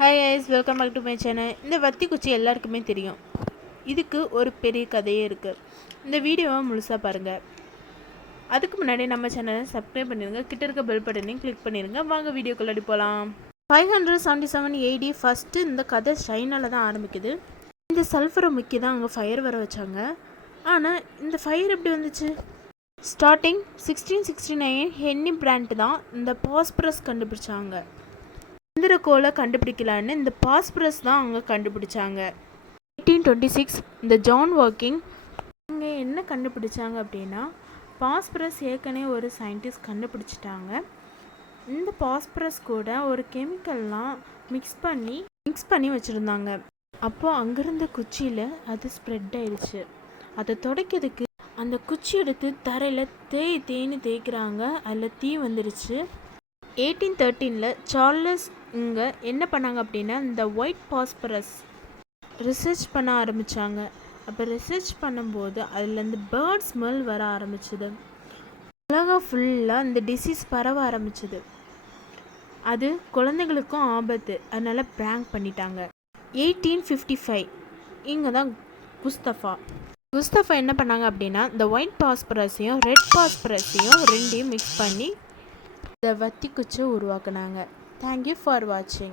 Hi guys, welcome back to my channel. இந்த வத்தி குச்சி எல்லாருக்குமே தெரியும். இதுக்கு ஒரு பெரிய கதையே இருக்குது. இந்த வீடியோவை முழுசாக பாருங்கள். அதுக்கு முன்னாடி நம்ம சேனலை சப்ஸ்கிரைப் பண்ணிடுங்க. கிட்ட இருக்க பெல் பட்டனையும் கிளிக் பண்ணிடுங்க. வாங்க வீடியோக்குள்ளாடி போகலாம். 577 AD ஃபஸ்ட்டு இந்த கதை சைனாவில் தான் ஆரம்பிக்குது. இந்த சல்ஃபரை முக்கி தான் அங்கே ஃபயர் வர வச்சாங்க. ஆனால் இந்த ஃபயர் எப்படி வந்துச்சு? ஸ்டார்டிங் 1669 ஹென்னி பிராண்ட் தான் இந்த பாஸ்பரஸ் கண்டுபிடிச்சாங்க. சந்திரக்கோளை கண்டுபிடிக்கலான்னு இந்த பாஸ்பரஸ் தான் அவங்க கண்டுபிடிச்சாங்க. 1826 இந்த ஜான் வாக்கிங் இங்கே என்ன கண்டுபிடிச்சாங்க அப்படின்னா, பாஸ்பரஸ் ஏற்கனவே ஒரு சயின்டிஸ்ட் கண்டுபிடிச்சிட்டாங்க. இந்த பாஸ்பரஸ் கூட ஒரு கெமிக்கல்லாம் மிக்ஸ் பண்ணி வச்சுருந்தாங்க. அப்போது அங்கேருந்த குச்சியில் அது ஸ்ப்ரெட் ஆயிடுச்சு. அதை துடைக்கிறதுக்கு அந்த குச்சி எடுத்து தரையில் தேய்க்கிறாங்க. அதில் தீ வந்துடுச்சு. 1813 சார்லஸ் இங்கே என்ன பண்ணாங்க அப்படின்னா, இந்த ஒயிட் பாஸ்பரஸ் ரிசர்ச் பண்ண ஆரம்பித்தாங்க. அப்போ ரிசர்ச் பண்ணும்போது அதுலேருந்து பேர்ட் ஸ்மெல் வர ஆரம்பிச்சுது. உலகம் ஃபுல்லாக இந்த டிசீஸ் பரவ ஆரம்பிச்சுது. அது குழந்தைகளுக்கும் ஆபத்து, அதனால் பிராங்க் பண்ணிட்டாங்க. 1855 இங்கே தான் குஸ்தஃபா என்ன பண்ணாங்க அப்படின்னா, இந்த ஒயிட் பாஸ்பரஸையும் ரெட் பாஸ்பரஸையும் ரெண்டையும் மிக்ஸ் பண்ணி இந்த வத்தி குச்சி உருவாக்குனாங்க. தேங்க்யூ ஃபார் வாட்சிங்.